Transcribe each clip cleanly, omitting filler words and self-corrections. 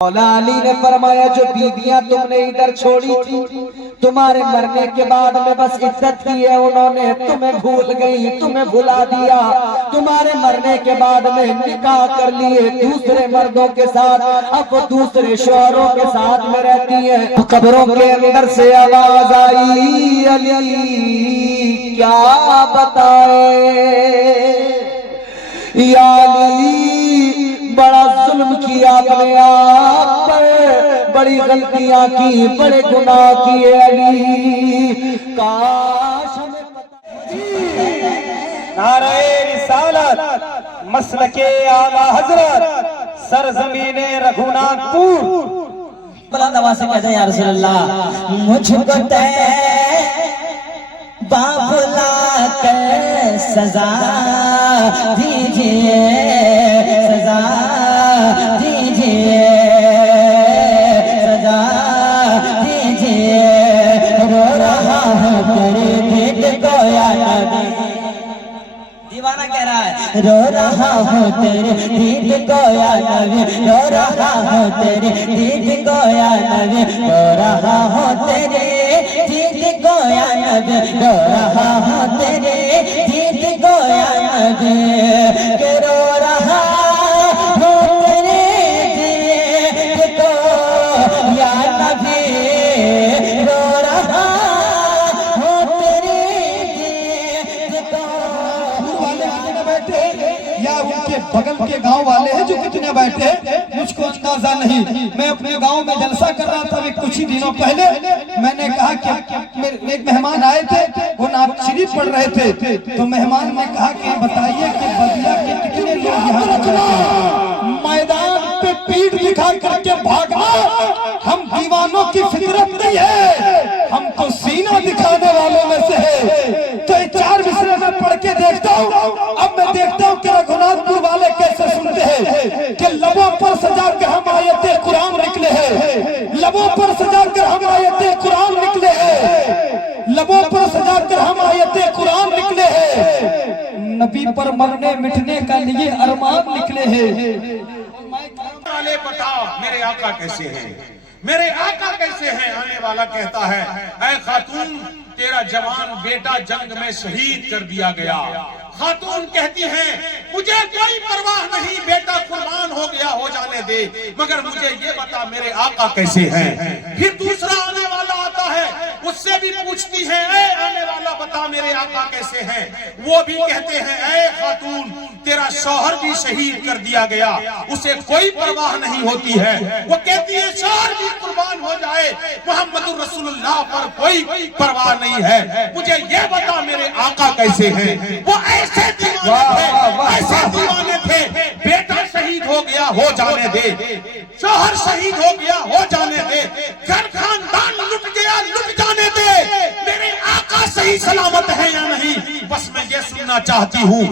मौला अली ने फरमाया जो बीवियां तुमने इधर छोड़ी थी तुम्हारे मरने के बाद में बस इज्जत की है उन्होंने, तुम्हें भूल गई, तुम्हें भुला दिया। तुम्हारे मरने के बाद में निकाह कर लिए दूसरे मर्दों के साथ, अब वो दूसरे शौहरों के साथ में रहती है। कब्रों के अंदर से आवाज आई, अली क्या बताए या अली, बड़ा जुल्म किया अपने आप पर, बड़ी गलतियां की, बड़े गुनाह किए अली, काश हमें नारे रिसालत मसलके आला हजरत सरजमीने रघुनाथपुर। बुलंद आवाज से कहते हैं या रसूल अल्लाह मुझको बाबुला कर सजा दीजिए, सजा दीजिए, सजा दीजिए, रो रहा हूँ तेरे भेंट को याद। दीवाना कह रहा है रो रहा हूँ तेरे दीद को या नबी, रो रहा हूँ तेरे दीद को या नबी, रो रहा हूँ तेरे दीद को या नबी, रो रहा हूँ तेरे दीद को या नबी, के रो रहा हूँ तेरे दीद को या नबी, रो रहा हूँ तेरे दीद को। बैठे या उनके बगल के गांव वाले हैं जो कितने बैठे, मुझको अंदाजा नहीं। मैं अपने गांव में जलसा कर रहा था अभी कुछ ही दिनों पहले, मैंने कहा कि एक मेहमान आए थे, वो नात शरीफ पढ़ रहे थे, तो मेहमान ने कहा कि बताइए कि बदिया के कितने लोग यहाँ रहते हैं। मैदान पे पीठ दिखा करके भागना हम दीवानों की फितरत नहीं है, हम तो सीना दिखाने वालों में से है। तो ये चार मिसरे में पढ़ के देखता हूँ, अब मैं देखता हूँ कि रघुनाथपुर वाले कैसे सुनते हैं कि लबों पर सजा कर हम आयते कुरान निकले हैं, लबों पर सजा कर हम आयते कुरान निकले हैं, लबों पर सजा कर हम आयते कुरान निकले हैं, नबी पर मरने मिटने का लिए अरमान निकले हैं। वाले बताओ मेरे आका कैसे हैं, मेरे आका कैसे हैं। आने वाला कहता है ऐ खातून तेरा जवान बेटा जंग में शहीद कर दिया गया। खातून कहती हैं मुझे कोई परवाह नहीं, बेटा कुर्बान हो गया, हो जाने दे, मगर मुझे ये बता मेरे आका कैसे हैं। फिर दूसरा आने वाला आता है, उससे भी पूछती है ऐ आने वाला बता मेरे आका कैसे हैं। वो भी कहते हैं ऐ खातून तेरा शौहर भी शहीद कर दिया गया, उसे कोई परवाह नहीं होती है। वो कहती है शौहर भी कुर्बान हो जाए, मोहम्मद रसूलुल्लाह पर कोई परवाह नहीं है, मुझे ये बता मेरे आका कैसे हैं। वो ऐसे दीवाने थे, बेटा शहीद हो गया हो जाने दे, शौहर शहीद हो गया हो जाने दे, घर खानदान लुट गया लुट जाने दे, मेरे आका सही सलामत है या नहीं, बस मैं ये सुनना चाहती हूँ।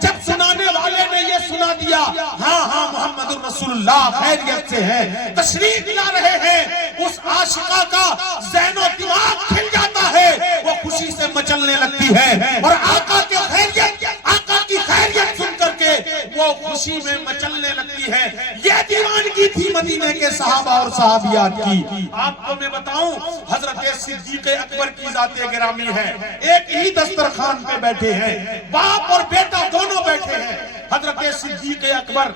जब सुनाने वाले ने ये सुना दिया हाँ हाँ मोहम्मद रसूलुल्लाह खैरियत से है, तशरीफ ला रहे हैं, उस आशिका का ज़हनो दिमाग खिल जाता है, वो खुशी से मचलने लगती है और आका के खैरियत, आका की खैरियत सुन करके वो खुशी में मचलने लगती है। ये दीवानगी थी मदीने के सहाबा और सहाबियात की। आपको मैं बताऊं हजरत सिद्दीक अकबर की जाते गिरामी है, एक ही दस्तरखान पे बैठे हैं, बाप और बेटा दोनों बैठे हैं। हजरत सिद्दीक अकबर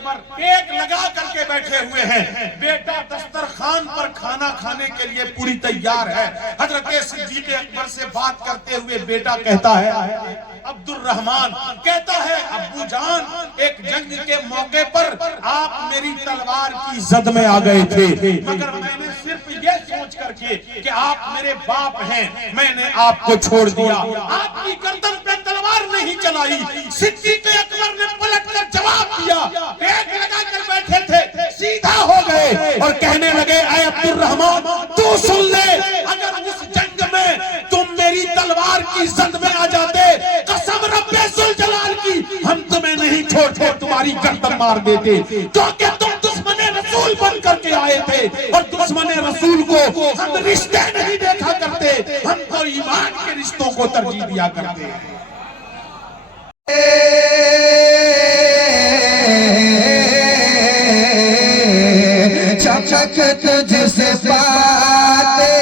एक लगा करके बैठे हुए हैं, बेटा दस्तरखान पर खाना खाने के लिए पूरी तैयार है। हजरत सिद्दीक अकबर से बात करते हुए बेटा कहता है अब्दुल रहमान कहता है अब्बू जान एक जंग के मौके पर आप मेरी तलवार की जद में आ गए थे, मगर मैंने सिर्फ ये सोच करके कि आप मेरे बाप हैं मैंने आपको छोड़ दिया, आपकी गर्दन पे तलवार नहीं चलाई। सिद्दीक अकबर ने पलट कर जवाब दिया, एक लगा कर बैठे थे सीधा हो गए और कहने लगे ऐ अब्दुल रहमान तू सुन ले, अगर उस जंग में तुम मेरी तलवार की जद में आ जाते कसम रब्बे जुल जलाल की हम तुम्हें नहीं छोड़ते, तुम्हारी गर्दन मार देते, क्योंकि तुम दुश्मने रसूल बन करके आए थे और दुश्मने रसूल को हम रिश्ते नहीं देखा करते, हम तो ईमान के रिश्तों को तरजीह दिया करते। चमक तुझसे पाते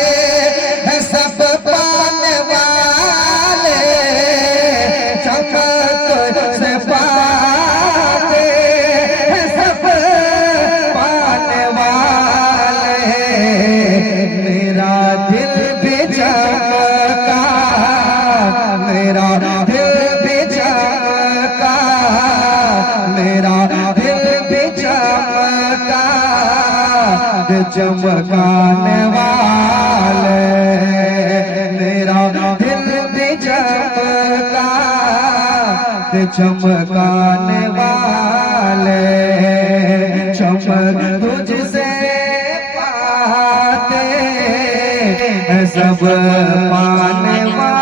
हैं सब पाने वाले, चमक तुझसे पाते हैं सब पाने वाले। मेरा दिल भी चमका, मेरा दिल भी चमका, मेरा दिल भी चमका, चमकाने वाले। मेरा दिल भी चमका, चमकाने वाले। चमक तुझसे पाते हैं सब पाने वाले।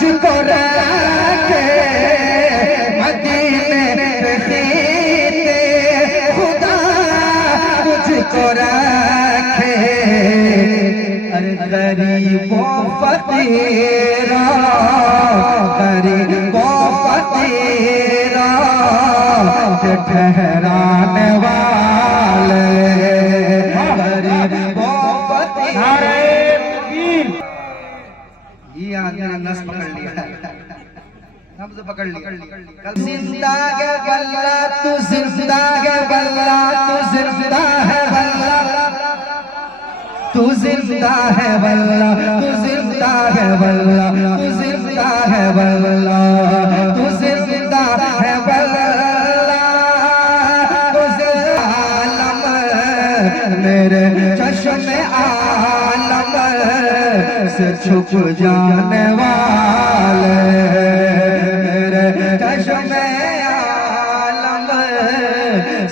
तुझको रखे मदीने खीते, खुदा तुझको रखे। अरे गरीबों फकीरा, गरीबों फकीरा ठहराने वाले, गरीबों फकीरा। ये आदमी नस पकड़ लिया, नब्ज पकड़ लिया। जिंदा है बल्ला तू, जिंदा है बल्ला तू, जिंदा है बल्ला तू, जिंदा है बल्ला तू, जिंदा है बल्ला तू, जिंदा है बल्ला तू, जिंदा है बल्ला तू, आलम मेरे चश्मे आलम से छुप जाने वाले, मेरे चश्मे आलम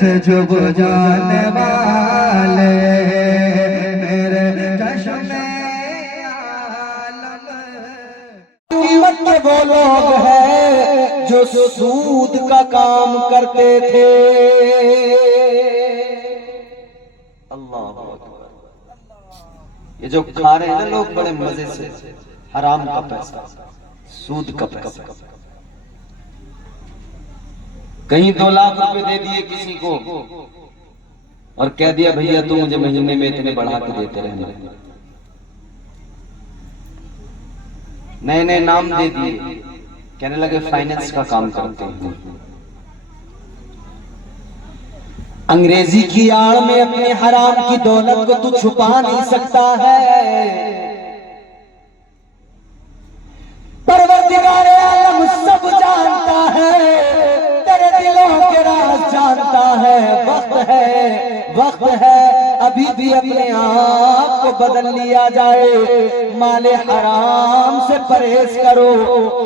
से छुप जाने वाले, मेरे चश्मे आलम। उम्मत के वो लोग हैं जो सूद का काम करते थे। अल्लाह, ये जो खा रहे हैं ना लोग बड़े मजे से, हराम का पैसा, सूद का पैसा। कहीं 2 लाख रुपए दे दिए किसी को और कह दिया भैया तू मुझे महीने में इतने बढ़ा के देते रहना। नए नए नाम दे दिए, कहने लगे फाइनेंस का काम करते हैं। अंग्रेजी की आड़ में अपने हराम की दौलत को तू छुपा नहीं सकता है। परवरदिगार आलम सब जानता है, तेरे दिलों के राज जानता है। वक्त है अभी भी अपने आप को बदल लिया जाए। माले हराम से परहेज करो,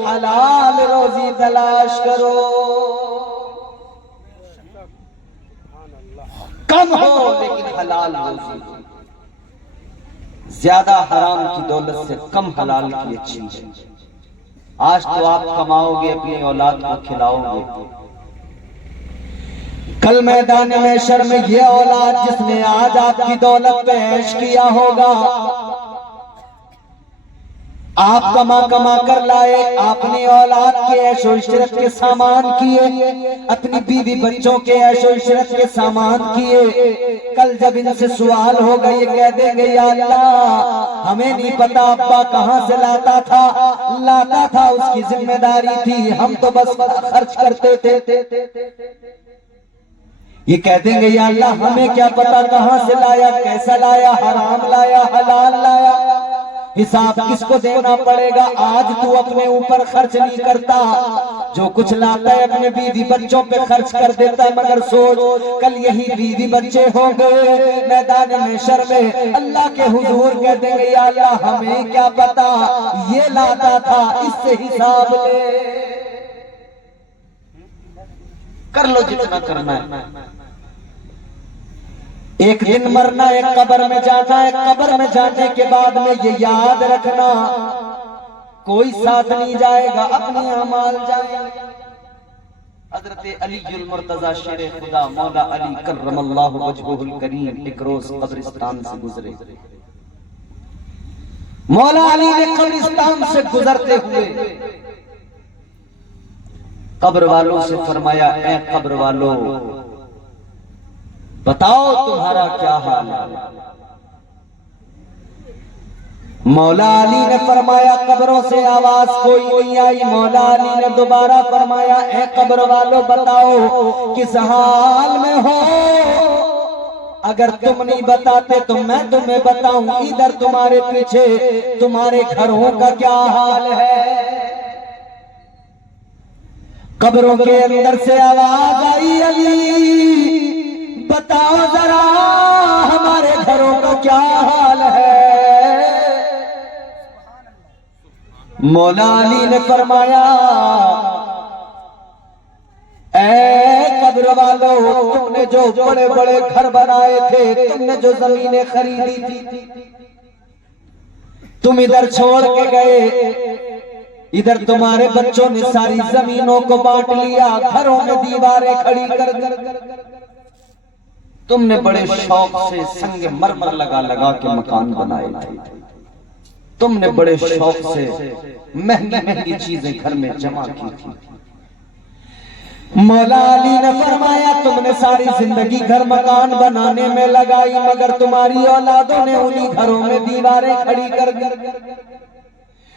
हलाल रोजी तलाश करो। कम हो लेकिन हलाल रोजी, ज्यादा हराम की दौलत से कम हलाल की अच्छी है। आज तो आप कमाओगे, अपनी औलाद को खिलाओगे, कल मैदान में शर्म ये औलाद जिसने आज आपकी दौलत पे ऐश किया होगा, आप कमा कमा कर लाए, आपने औलाद के ऐशो इशरत के सामान किए, अपनी बीवी बच्चों के ऐशो इशरत के सामान किए। कल जब इनसे सवाल होगा ये कह देंगे या अल्लाह हमें नहीं पता अब्बा कहां से लाता था, उसकी जिम्मेदारी थी, हम तो बस खर्च करते थे। ये कह देंगे या अल्लाह हमें क्या पता कहां से लाया, कैसा लाया, हराम लाया, हलाल लाया, हिसाब किसको देना पड़ेगा। आज तू अपने ऊपर खर्च नहीं करता, जो कुछ लाता है अपने बीवी बच्चों पे खर्च कर देता है। मगर सोच कल यही बीवी बच्चे हो गए मैदान में शर्मे अल्लाह के हुजूर कह देंगे या अल्लाह हमें क्या पता ये लाता था, इससे हिसाब ले। कर लो जितना करना है। एक दिन मरना, एक कब्र में जाना है। कब्र में जाने के बाद में ये याद रखना कोई साथ नहीं जाएगा, अपने अमाल जाएंगे। हजरत अली मुर्तजा शेर खुदा मौला अली कर्रमल्लाहु वजहुल करीम एक रोज कब्रिस्तान से गुजरे। मौला अली ने कब्रिस्तान से गुजरते हुए कब्र वालों से फरमाया, ऐ कब्र वालों बताओ तुम्हारा क्या हाल है। मौला अली ने फरमाया, कब्रों से आवाज कोई नहीं आई। मौला अली ने दोबारा फरमाया, ऐ कब्र वालों बताओ किस हाल में हो। अगर तुम नहीं बताते तो मैं तुम्हें बताऊं, इधर तुम्हारे पीछे तुम्हारे घरों का क्या हाल है। कब्रों के अंदर से आवाज आई, अली बताओ जरा हमारे घरों का क्या हाल है। मौला अली ने फरमाया, ऐ कब्र वालों तुमने जो बड़े बड़े घर बनाए थे, तुमने जो जमीनें खरीदी थी, तुम इधर छोड़ के गए। इधर तुम्हारे बच्चों ने सारी जमीनों को बांट लिया, घरों में दीवारें खड़ी कर दी। तुमने बड़े शौक से संग मरमर लगा लगा के मकान बनाए थे। तुमने बड़े शौक से महंगी महंगी चीजें घर में जमा की थी। मौला अली ने फरमाया, तुमने सारी जिंदगी घर मकान बनाने में लगाई, मगर तुम्हारी औलादों ने उन्हीं घरों में दीवारें खड़ी कर दी।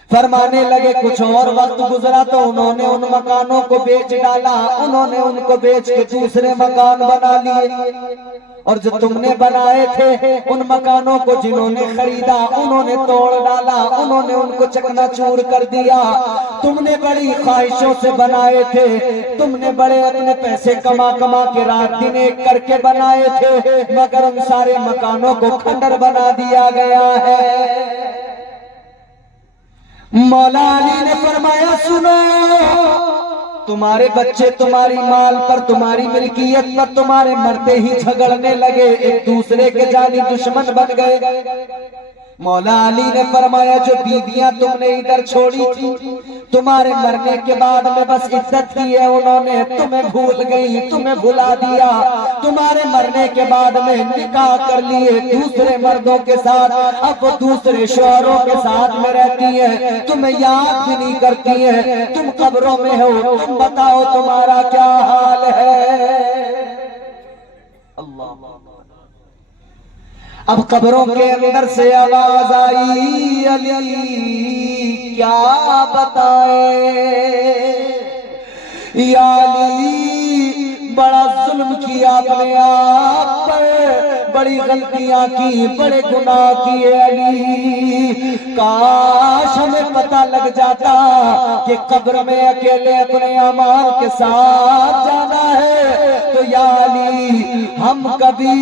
फरमाने लगे, कुछ और वक्त गुजरा तो उन्होंने उन मकानों को बेच डाला, उन्होंने उनको बेच के दूसरे मकान बना लिए। और जो तुमने बनाए थे उन मकानों को जिन्होंने खरीदा उन्होंने तोड़ डाला, उन्होंने उनको चकनाचूर कर दिया। तुमने बड़ी ख्वाहिशों से बनाए थे, तुमने बड़े अपने पैसे कमा कमा के रात दिन एक करके बनाए थे, मगर उन सारे मकानों को खंडर बना दिया गया है। मौला अली ने फरमाया, सुनो, तुम्हारे बच्चे तुम्हारी माल पर, तुम्हारी मिल्कियत पर तुम्हारे मरते ही झगड़ने लगे, एक दूसरे के जानी दुश्मन बन गए। मौला अली ने फरमाया, जो बीवियां तुमने इधर छोड़ी थी, तुम्हारे मरने के बाद में बस इज्जत की है उन्होंने, तुम्हें भूल गई, तुम्हें भुला दिया। तुम्हारे मरने के बाद में निकाह कर लिए दूसरे मर्दों के साथ, अब वो दूसरे शौहरों के साथ में रहती है, तुम्हें याद भी नहीं करती है। तुम कब्रों में हो, तुम बताओ तुम्हारा क्या हाल है। अल्लाह। अब कब्रों के अंदर से आवाज आई, अली क्या बताए, या अली बड़ा जुल्म किया अपने आप पर, बड़ी गलतियां की, बड़े गुनाह किए अली। काश हमें पता लग जाता कि कब्र में अकेले अपने अमाल के साथ जाना है, तो या अली हम कभी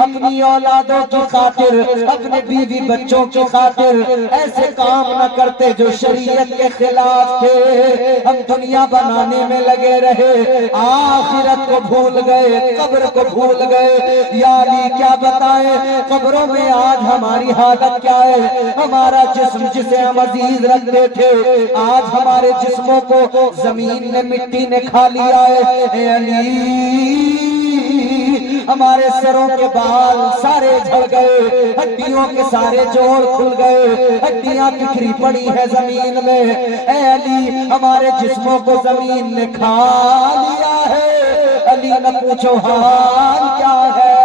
अपनी औलादों की खातिर, अपने बीवी बच्चों की खातिर ऐसे काम न करते जो शरीयत के खिलाफ थे। हम दुनिया बनाने में लगे रहे, आखिरत को भूल गए, कब्र को भूल गए। या अली क्या बताए, कब्रों में आज हमारी हालत क्या है। हमारा जिस्म जिसे हम अजीज रखते थे, आज हमारे जिस्मों को जमीन ने, मिट्टी ने खा लिया है। अली हमारे सरों के बाल सारे झड़ गए, हड्डियों के सारे जोड़ खुल गए, हड्डियां बिखरी पड़ी है जमीन में। ऐ अली हमारे जिस्मों को जमीन ने खा लिया है। अली न पूछो हाल क्या है।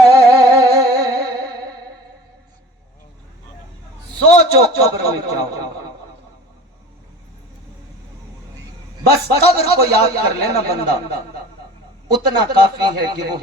सोचो कब्र में क्या होगा। बस कब्र को याद कर लेना बंदा, उतना काफी है कि वो